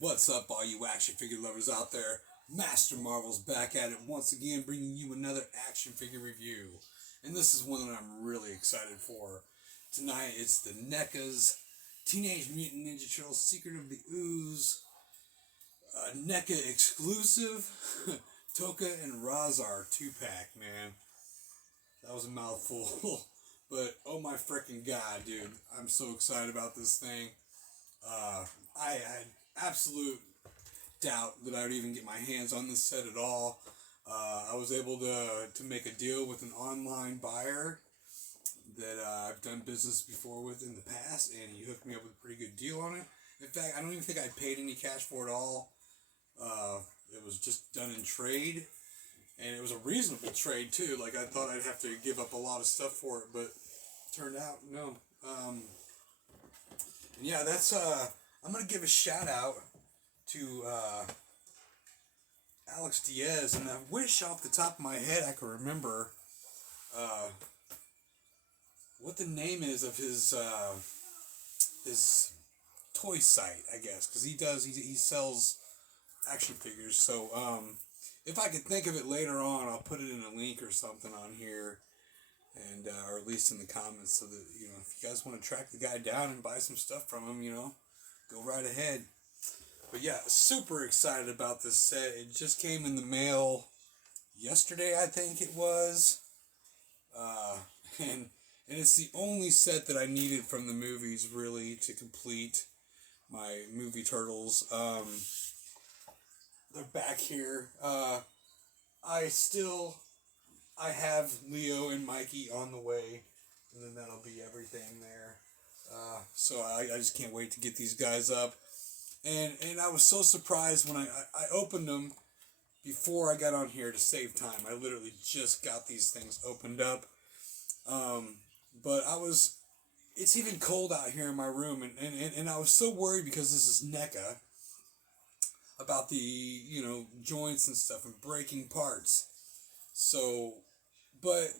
What's up, all you action figure lovers out there? MasterMarvels back at it once again, bringing you another action figure review. And this is one that I'm really excited for. Tonight, it's the Neca's Teenage Mutant Ninja Turtles Secret of the Ooze Neca exclusive Tokka and Rahzar 2-pack, man. That was a mouthful. But, oh my freaking god, dude. I'm so excited about this thing. I had absolute doubt that I would even get my hands on this set at all. I was able to make a deal with an online buyer that I've done business before with in the past, and he hooked me up with a pretty good deal on it. In fact, I don't even think I paid any cash for it all. It was just done in trade, and it was a reasonable trade too. Like, I thought I'd have to give up a lot of stuff for it, but turned out no. And yeah, that's I'm gonna give a shout out to Alex Diaz, and I wish off the top of my head I could remember what the name is of his toy site, I guess, because he sells action figures. So if I could think of it later on, I'll put it in a link or something on here, and or at least in the comments, so that if you guys want to track the guy down and buy some stuff from him, go right ahead. But yeah, super excited about this set. It just came in the mail yesterday, I think it was. And it's the only set that I needed from the movies, really, to complete my movie Turtles. They're back here. I have Leo and Mikey on the way, and then that'll be everything there. So I just can't wait to get these guys up. And I was so surprised when I opened them before I got on here to save time. I literally just got these things opened up. But it's even cold out here in my room, and I was so worried because this is Neca, about the, joints and stuff and breaking parts. So, but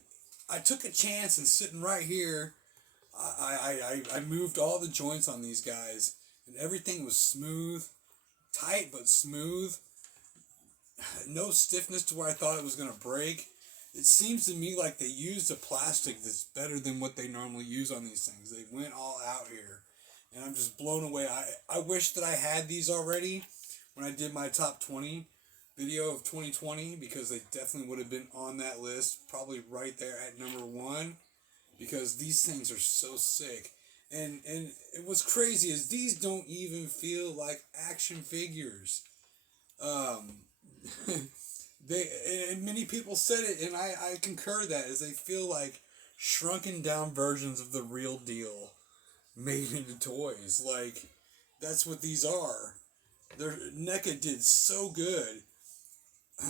I took a chance, and sitting right here, I moved all the joints on these guys, and everything was smooth, tight but smooth. No stiffness to where I thought it was going to break. It seems to me like they used a plastic that's better than what they normally use on these things. They went all out here, and I'm just blown away. I wish that I had these already when I did my top 20 video of 2020, because they definitely would have been on that list, probably right there at number 1, because these things are so sick. And what's crazy is these don't even feel like action figures. And many people said it, and I concur that, is they feel like shrunken down versions of the real deal made into toys. Like, that's what these are. NECA did so good.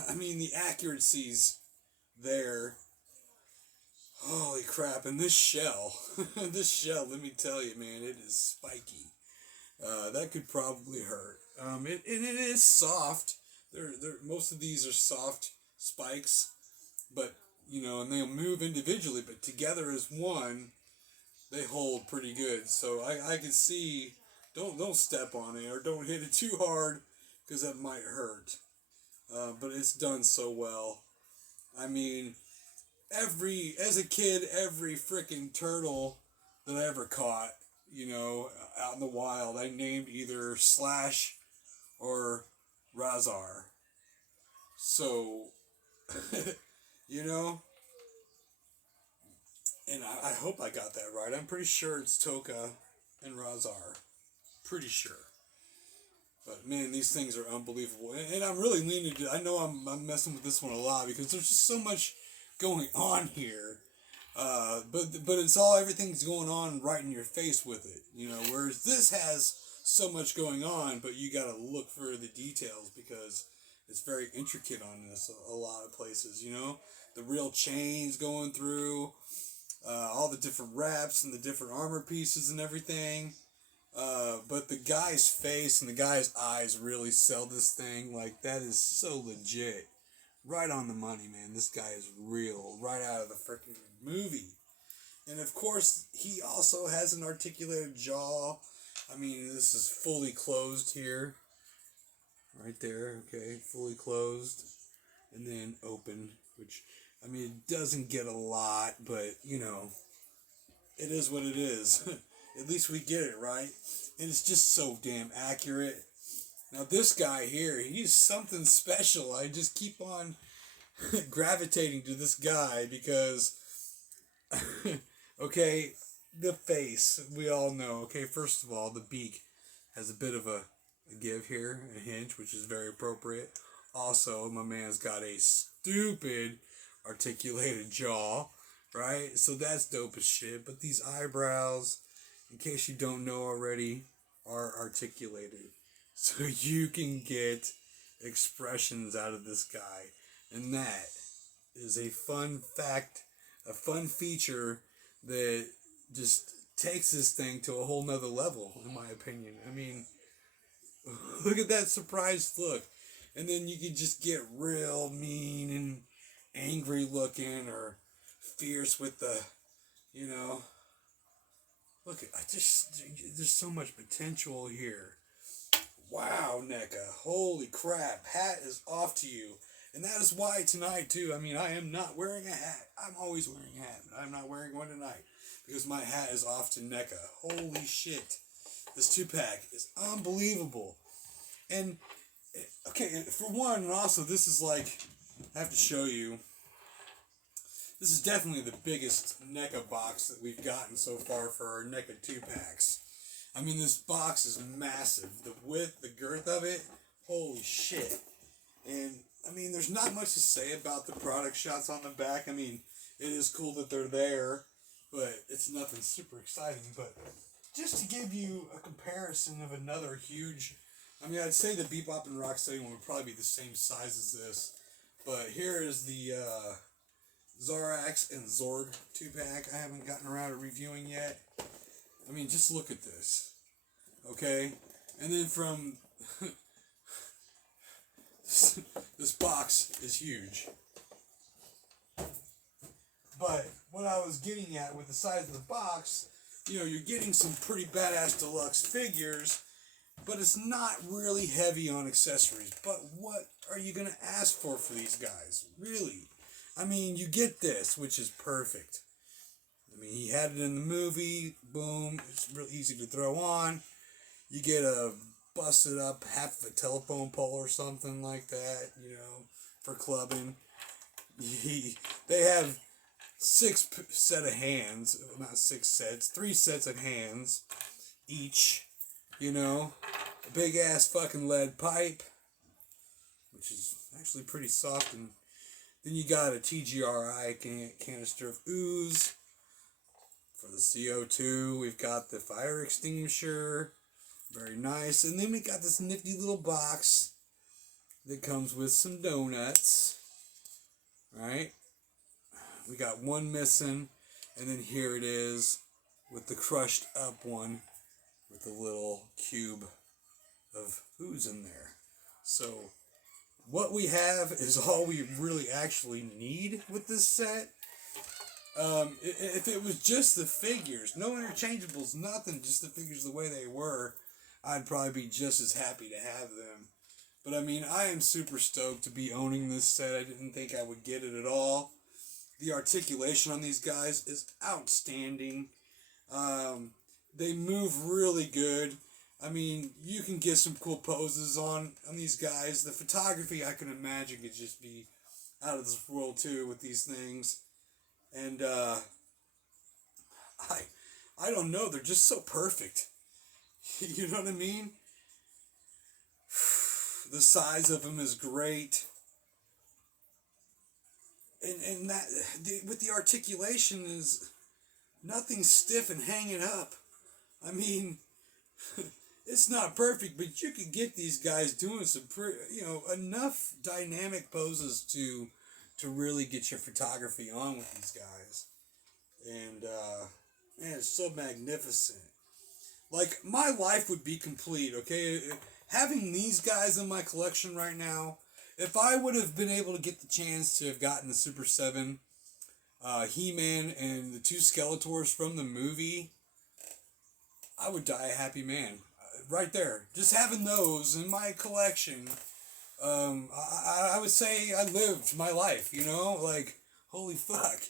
I mean, the accuracy's there. Holy crap. And this shell, let me tell you, man, it is spiky. That could probably hurt. It is soft. Most of these are soft spikes, but, and they'll move individually, but together as one, they hold pretty good. So I can see, don't step on it, or don't hit it too hard, because that might hurt. But it's done so well. I mean, as a kid, every freaking turtle that I ever caught, out in the wild, I named either Slash or Rahzar. So, and I hope I got that right. I'm pretty sure it's Tokka and Rahzar. Pretty sure. But man, these things are unbelievable. And I'm really leaning to, I know I'm messing with this one a lot, because there's just so much going on here. But it's everything's going on right in your face with it, whereas this has so much going on, but you gotta look for the details, because it's very intricate on this a lot of places, the real chains going through, all the different wraps and the different armor pieces and everything. But the guy's face and the guy's eyes really sell this thing. Like, that is so legit. Right on the money, man. This guy is real, right out of the freaking movie. And of course, he also has an articulated jaw. I mean, this is fully closed here. right there, okay, fully closed, and then open, which, I mean, it doesn't get a lot, but, you know, it is what it is. At least we get it, right? And it's just so damn accurate. Now, this guy here, he's something special. I just keep on gravitating to this guy because, okay, the face, we all know. Okay, first of all, the beak has a bit of a give here, a hinge, which is very appropriate. Also, my man's got a stupid articulated jaw, right? So that's dope as shit. But these eyebrows, in case you don't know already, are articulated. So you can get expressions out of this guy. And that is a fun fact, a fun feature that just takes this thing to a whole nother level, in my opinion. I mean, look at that surprised look. And then you can just get real mean and angry looking or fierce with the, you know. Look, there's so much potential here. Wow, Neca. Holy crap. Hat is off to you. And that is why tonight, too, I mean, I am not wearing a hat. I'm always wearing a hat, but I'm not wearing one tonight because my hat is off to Neca. Holy shit. This 2-pack is unbelievable. And, okay, for one, and also this is like, I have to show you, this is definitely the biggest Neca box that we've gotten so far for our Neca 2-packs. I mean, this box is massive. The width, the girth of it, holy shit. And, I mean, there's not much to say about the product shots on the back. I mean, it is cool that they're there, but it's nothing super exciting. But just to give you a comparison of another huge, I mean, I'd say the Bebop and Rocksteady one would probably be the same size as this. But here is the Zarax and Zorg 2-pack. I haven't gotten around to reviewing yet. I mean, just look at this. Okay? And then from... this box is huge. But what I was getting at with the size of the box, you know, you're getting some pretty badass deluxe figures, but it's not really heavy on accessories. But what are you going to ask for these guys? Really? I mean, you get this, which is perfect. I mean, he had it in the movie. Boom. It's real easy to throw on. You get a busted up half of a telephone pole or something like that, you know, for clubbing. They have 6 set of hands, not 6 sets, 3 sets of hands each, you know. A big ass fucking lead pipe, which is actually pretty soft. And then you got a TGRI canister of Ooze for the CO2. We've got the fire extinguisher. Very nice. And then we got this nifty little box that comes with some donuts. Right? We got one missing. And then here it is with the crushed up one with the little cube of Ooze in there. So what we have is all we really actually need with this set. If it was just the figures, no interchangeables, nothing, just the figures the way they were, I'd probably be just as happy to have them. But I mean, I am super stoked to be owning this set. I didn't think I would get it at all. The articulation on these guys is outstanding. They move really good. I mean, you can get some cool poses on these guys. The photography, I can imagine, could just be out of this world too with these things. And I don't know, they're just so perfect. You know what I mean? The size of them is great. And that with the articulation is nothing stiff and hanging up. I mean, it's not perfect, but you could get these guys doing some enough dynamic poses to really get your photography on with these guys. And man, it's so magnificent. Like, my life would be complete, okay? Having these guys in my collection right now, if I would have been able to get the chance to have gotten the Super 7, He-Man, and the 2 Skeletors from the movie, I would die a happy man. right there. Just having those in my collection, I would say I lived my life, you know? Like, holy fuck.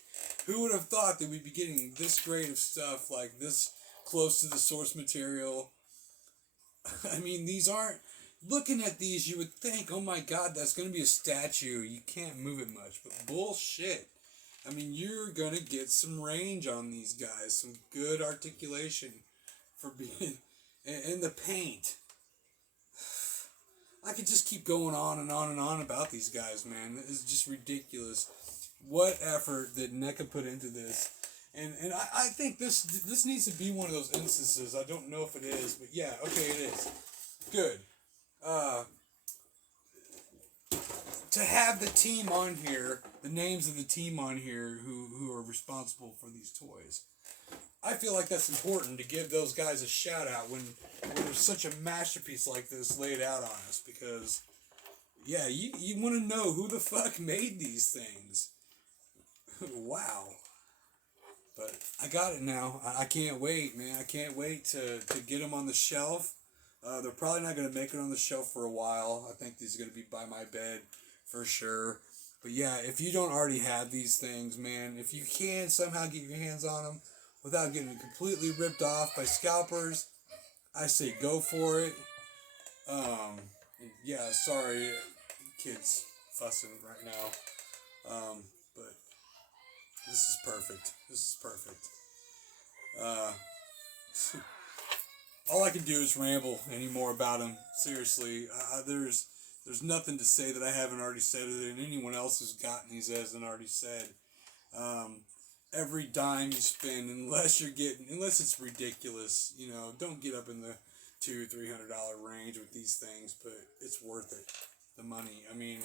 Who would have thought that we'd be getting this great of stuff, like this close to the source material? I mean, these aren't... Looking at these, you would think, oh my god, that's going to be a statue. You can't move it much. But bullshit. I mean, you're going to get some range on these guys. Some good articulation for being... And the paint. I could just keep going on and on and on about these guys, man. It's just ridiculous. What effort did Neca put into this? And I think this needs to be one of those instances. I don't know if it is, but yeah, okay, it is. Good. To have the team on here, the names of the team on here who are responsible for these toys. I feel like that's important to give those guys a shout out when there's such a masterpiece like this laid out on us, because yeah, you want to know who the fuck made these things. Wow. But I got it now. I can't wait, man. I can't wait to get them on the shelf. They're probably not going to make it on the shelf for a while. I think these are going to be by my bed for sure. But yeah, if you don't already have these things, man, if you can somehow get your hands on them without getting completely ripped off by scalpers, I say go for it. Yeah, sorry, kids fussing right now. But this is perfect. This is perfect. All I can do is ramble anymore about him. Seriously, there's nothing to say that I haven't already said, and anyone else who's gotten these hasn't already said. Every dime you spend, unless it's ridiculous, you know, don't get up in the $200-300 range with these things, but it's worth it. The money. I mean,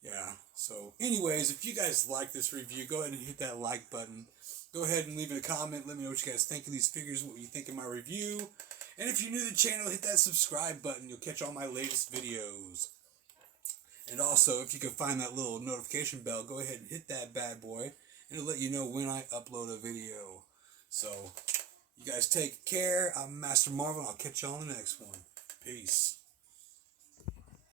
yeah. So, anyways, if you guys like this review, go ahead and hit that like button. Go ahead and leave a comment. Let me know what you guys think of these figures, what you think of my review. And if you're new to the channel, hit that subscribe button. You'll catch all my latest videos. And also, if you can find that little notification bell, go ahead and hit that bad boy. And it'll let you know when I upload a video. So, you guys take care. I'm Master Marvel, and I'll catch you on the next one. Peace.